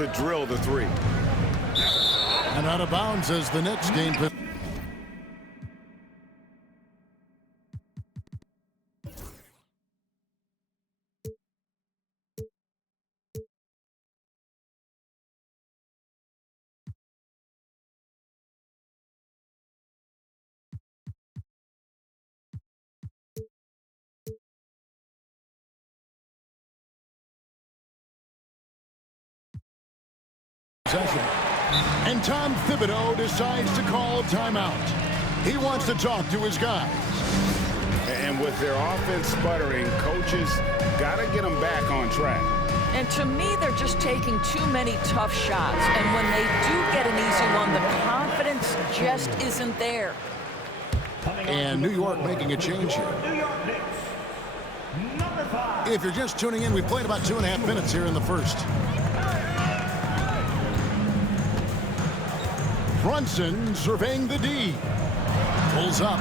to drill the three. And out of bounds as the Knicks game. And Tom Thibodeau decides to call timeout. He wants to talk to his guys. And with their offense sputtering, coaches got to get them back on track. And to me, they're just taking too many tough shots. And when they do get an easy one, the confidence just isn't there. And New York making a change here. If you're just tuning in, we played about 2.5 minutes here in the first. Brunson surveying the D. Pulls up.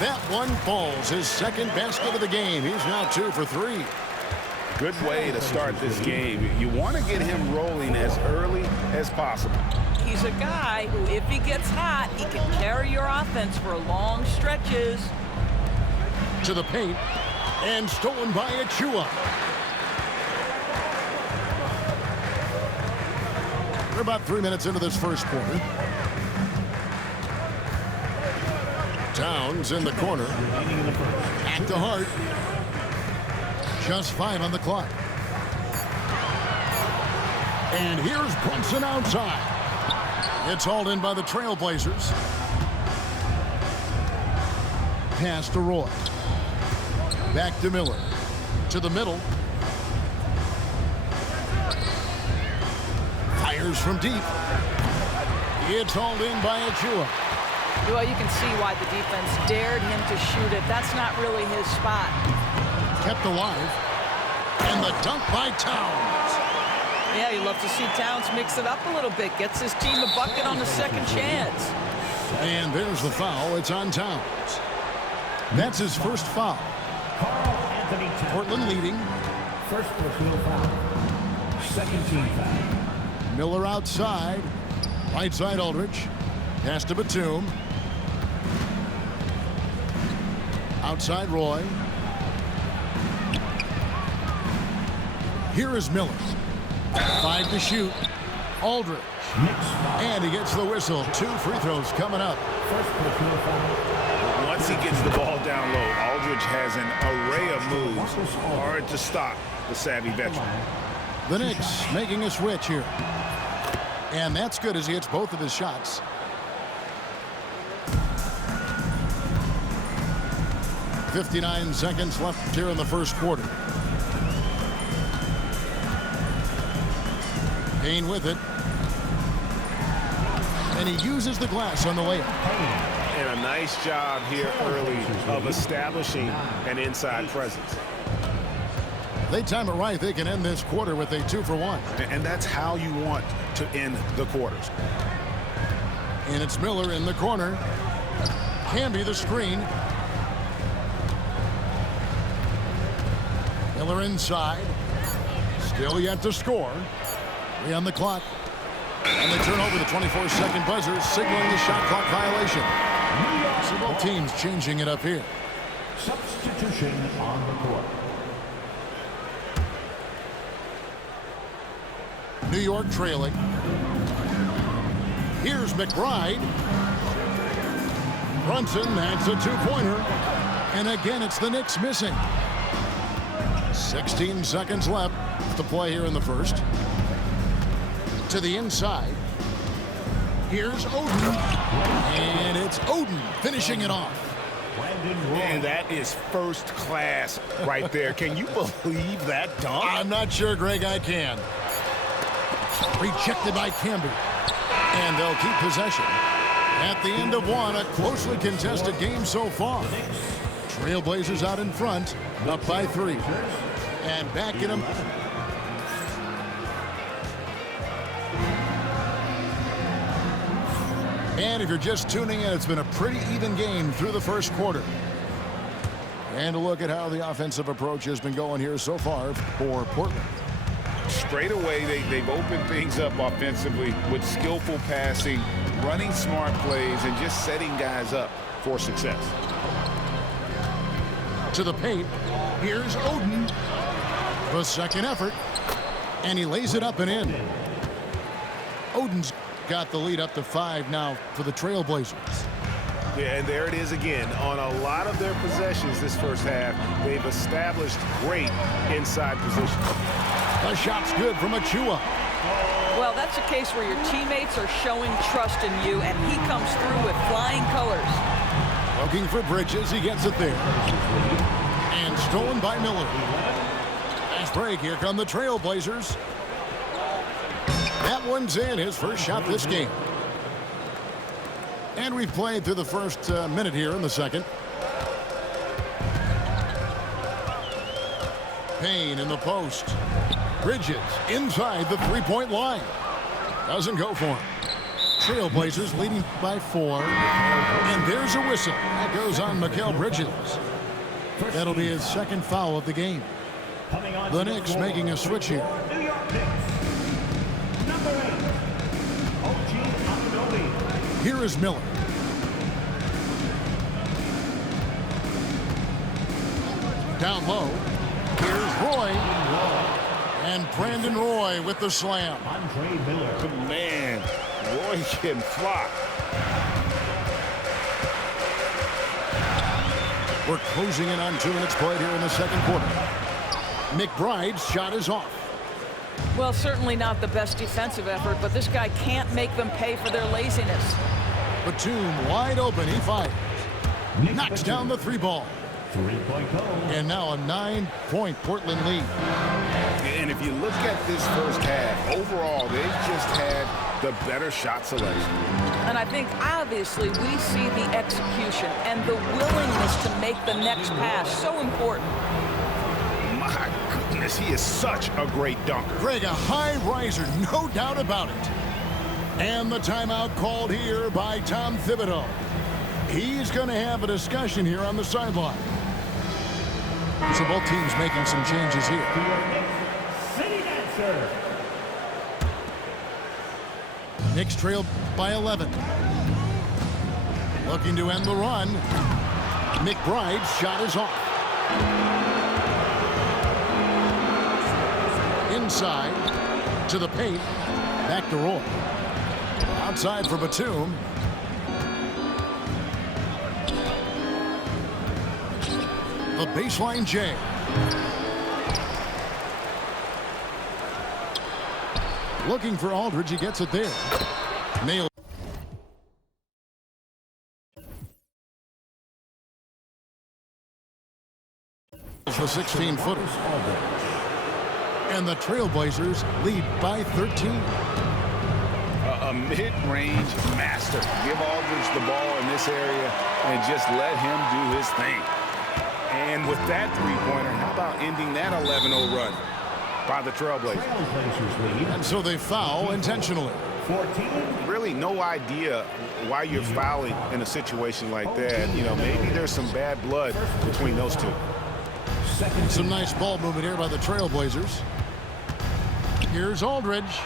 That one falls. His second basket of the game. He's now 2 for 3. Good way to start this game. You want to get him rolling as early as possible. He's a guy who, if he gets hot, he can carry your offense for long stretches. To the paint. And stolen by Achua. We're about 3 minutes into this first quarter. Towns in the corner. Back to Hart. Just 5 on the clock. And here's Brunson outside. It's hauled in by the Trailblazers. Pass to Roy. Back to Miller. To the middle. Fires from deep. It's hauled in by Achua. Well, you can see why the defense dared him to shoot it. That's not really his spot. Kept alive. And the dunk by Towns. Yeah, you love to see Towns mix it up a little bit. Gets his team a bucket on the second chance. And there's the foul. It's on Towns. That's his first foul. Portland leading. First personal foul. Second team foul. Miller outside. Right side Aldridge. Pass to Batum. Outside Roy. Here is Miller. 5 to shoot. Aldridge. And he gets the whistle. 2 free throws coming up. Once he gets the ball down low, Aldridge has an array of moves. Hard to stop the savvy veteran. The Knicks making a switch here. And that's good as he hits both of his shots. .59 seconds left here in the first quarter. Payne with it. And he uses the glass on the layup. And a nice job here early of establishing an inside presence. They time it right. They can end this quarter with a 2 for 1. And that's how you want to end the quarters. And it's Miller in the corner. Can be the screen. Miller inside. Still yet to score. 3 on the clock. And they turn over the 24-second buzzer, signaling the shot clock violation. So both teams changing it up here. Substitution on the court. New York trailing. Here's McBride. Brunson adds a 2-pointer. And again, it's the Knicks missing. 16 seconds left to play here in the first. To the inside. Here's Oden. And it's Oden finishing it off. And that is first class right there. Can you believe that dunk? I'm not sure, Greg, I can. Rejected by Camby. And they'll keep possession. At the end of one, a closely contested game so far. Trailblazers out in front, up by 3. And back in them. And if you're just tuning in, it's been a pretty even game through the first quarter. And a look at how the offensive approach has been going here so far for Portland. straight away, they've opened things up offensively with skillful passing, running smart plays, and just setting guys up for success. To the paint. Here's Oden. The second effort. And he lays it up and in. Oden's got the lead up to 5 now for the Trailblazers. Yeah, and there it is again. On a lot of their possessions this first half, they've established great inside position. The shot's good from Achua. Well, that's a case where your teammates are showing trust in you, and he comes through with flying colors. Looking for Bridges. He gets it there. And stolen by Miller. Nice break. Here come the Trailblazers. That one's in. His first shot this game. And we've played through the first minute here in the second. Payne in the post. Bridges inside the three-point line. Doesn't go for him. Trailblazers leading by 4. And there's a whistle. That goes on Mikal Bridges. That'll be his second foul of the game. The Knicks making a switch here. New York Knicks. Number 8. OG Anunoby. Here is Miller. Down low. Here's Roy. And Brandon Roy with the slam. Andre Miller. Man, Roy can fly. We're closing in on 2 minutes played here in the second quarter. McBride's shot is off. Well, certainly not the best defensive effort, but this guy can't make them pay for their laziness. Batum wide open. He fires. Knocks down the 3-ball. 3-point goal. And now a 9-point Portland lead. And if you look at this first half, overall, they've just had the better shot selection. And I think, obviously, we see the execution and the willingness to make the next pass so important. My goodness, he is such a great dunker. Greg, a high riser, no doubt about it. And the timeout called here by Tom Thibodeau. He's going to have a discussion here on the sideline. So both teams making some changes here. City Dancer. Knicks trail by 11. Looking to end the run. McBride's shot is off. Inside to the paint. Back to Roy. Outside for Batum. The baseline J. Looking for Aldridge. He gets it there. Nailed. The 16-footer. And the Trailblazers lead by 13. A mid-range master. Give Aldridge the ball in this area and just let him do his thing. And with that three-pointer, how about ending that 11-0 run by the Trailblazers? Trailblazers lead. And so they foul intentionally. 14. Really no idea why you're fouling in a situation like that. You know, maybe there's some bad blood between those two. Some nice ball movement here by the Trailblazers. Here's Aldridge.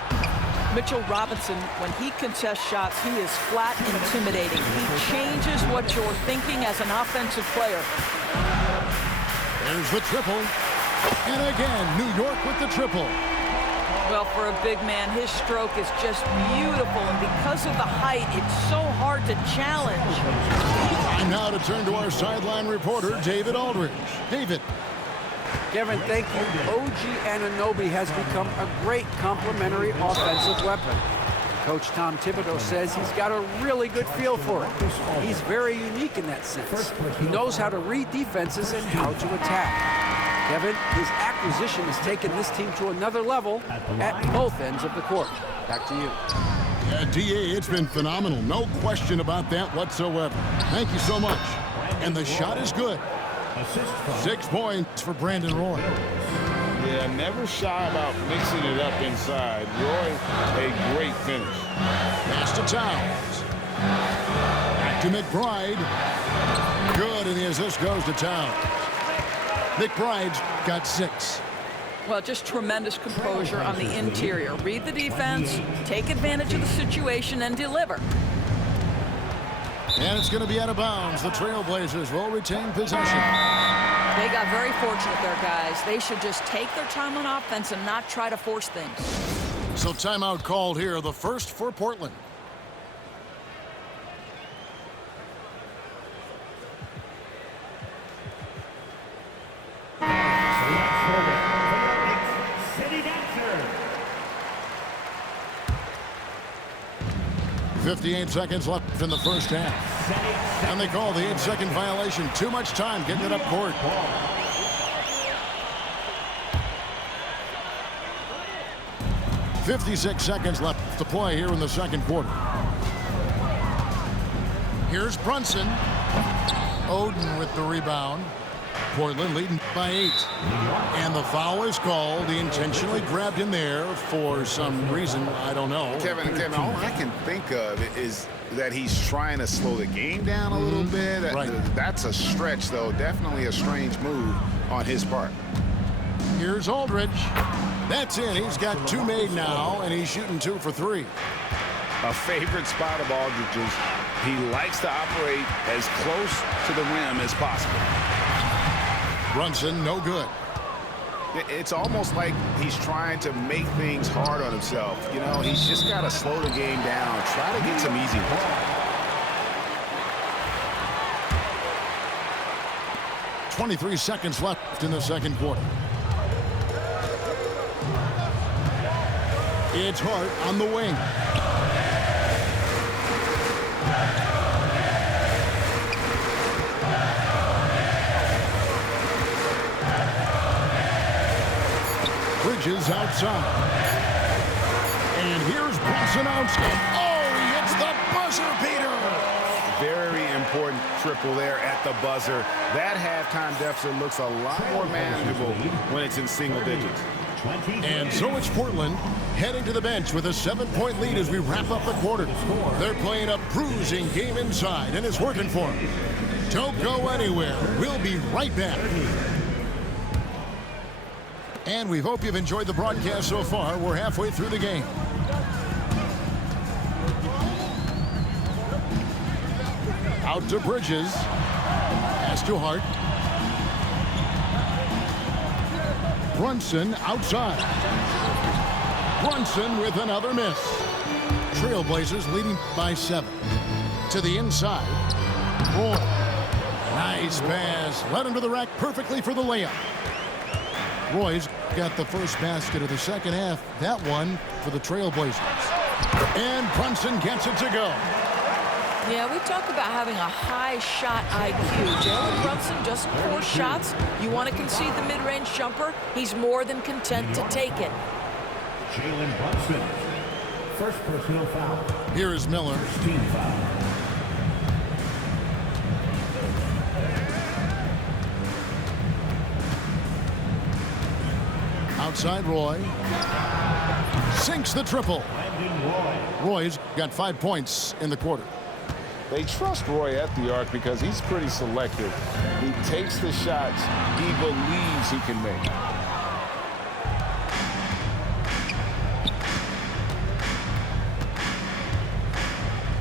Mitchell Robinson, when he contests shots, he is flat intimidating. He changes what you're thinking as an offensive player. There's the triple. And again, New York with the triple. Well, for a big man, his stroke is just beautiful, and because of the height, it's so hard to challenge. Time now to turn to our sideline reporter, David Aldridge. David. Kevin, thank you. OG Anunoby has become a great complementary offensive weapon. Coach Tom Thibodeau says he's got a really good feel for it. He's very unique in that sense. He knows how to read defenses and how to attack. Kevin, his acquisition has taken this team to another level at both ends of the court. Back to you. Yeah, D.A., it's been phenomenal. No question about that whatsoever. Thank you so much. And the shot is good. 6 points for Brandon Roy. Yeah, never shy about mixing it up inside. Roy, a great finish. Pass to Towns. Back to McBride. Good, and the assist goes to Towns. McBride's got 6. Well, just tremendous composure on the interior. Read the defense, take advantage of the situation, and deliver. And it's going to be out of bounds. The Trailblazers will retain possession. They got very fortunate there, guys. They should just take their time on offense and not try to force things. So timeout called here, the first for Portland. City Dancer. 58 seconds left in the first half. And they call the 8-second violation. Too much time getting it up court. .56 seconds left to play here in the second quarter. Here's Brunson. Oden with the rebound. Portland leading by 8. And the foul is called. He intentionally grabbed him there for some reason. I don't know. Kevin, all I can think of is that he's trying to slow the game down a little bit. Right. That's a stretch, though. Definitely a strange move on his part. Here's Aldridge. That's in. He's got 2 made now, and he's shooting 2 for 3. A favorite spot of Aldridge's. He likes to operate as close to the rim as possible. Brunson, no good. It's almost like he's trying to make things hard on himself. You know, he's just got to slow the game down, try to get some easy ones. .23 seconds left in the second quarter. It's Hart on the wing. Bridges outside. And here's Brunson outside. Oh, he hits the buzzer beater. Very important triple there at the buzzer. That halftime deficit looks a lot more manageable when it's in single digits. And so it's Portland heading to the bench with a 7-point lead as we wrap up the quarter. They're playing a bruising game inside, and it's working for them. Don't go anywhere. We'll be right back. And we hope you've enjoyed the broadcast so far. We're halfway through the game. Out to Bridges. Pass to Hart. Brunson outside. Brunson with another miss. Trailblazers leading by 7. To the inside. Roy. Nice pass. Led him to the rack perfectly for the layup. Roy's got the first basket of the second half. That one for the Trailblazers. And Brunson gets it to go. Yeah, we talk about having a high shot IQ. Jalen Brunson just 4 shots. You want to concede the mid-range jumper? He's more than content to take it. Jalen Brunson. First personal foul. Here is Miller. Team foul. Outside Roy. Sinks the triple. Roy's got 5 points in the quarter. They trust Roy at the arc because he's pretty selective. He takes the shots he believes he can make.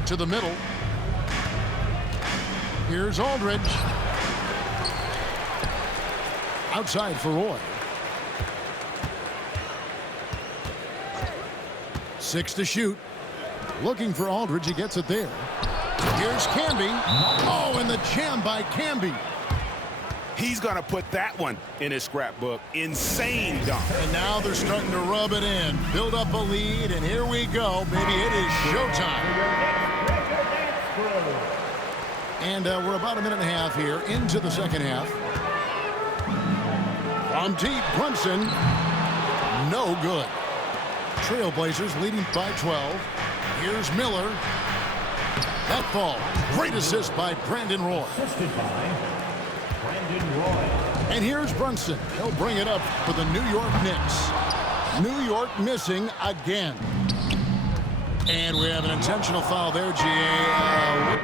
To the middle. Here's Aldridge. Outside for Roy. 6 to shoot. Looking for Aldridge. He gets it there. Here's Camby. Oh, and the jam by Camby. He's going to put that one in his scrapbook. Insane dunk. And now they're starting to rub it in. Build up a lead, and here we go, baby. It is showtime. And we're about a minute and a half here into the second half. From deep, Brunson. No good. Trailblazers leading by 12. Here's Miller. That ball. Great assist by Brandon Roy. Assisted by Brandon Roy. And here's Brunson. He'll bring it up for the New York Knicks. New York missing again. And we have an intentional foul there, GA.